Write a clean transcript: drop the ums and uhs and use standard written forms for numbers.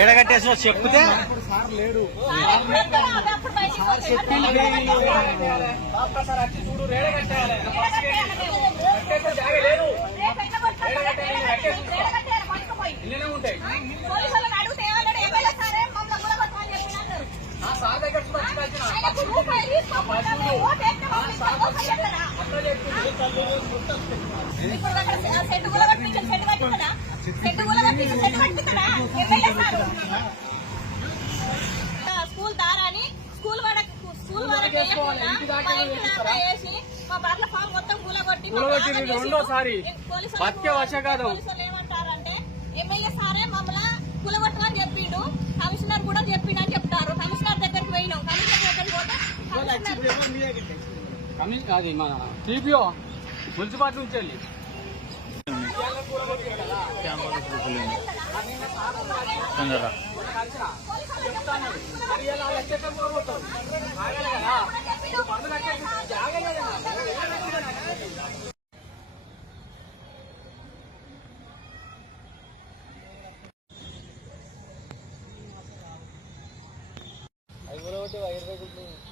ఏడగట్టేసి చెప్తే లేడు school దారాని school వేసి మా బర్ల ఫామ్ మొత్తం కూలగొట్టి రెండోసారి ఏమంటారంటే ఎమ్మెల్యే సారే మమ్మల్ని కూలగొట్టమని చెప్పిండు, కమిషనర్ కూడా చెప్పిండు అని చెప్తారు. కమిషనర్ దగ్గరికి పోయినాం, కమిషనర్ దగ్గరికి పోతే అది మన టీపీఓ మున్సిపాలిటీ నుంచి వెళ్ళి ఐదు 20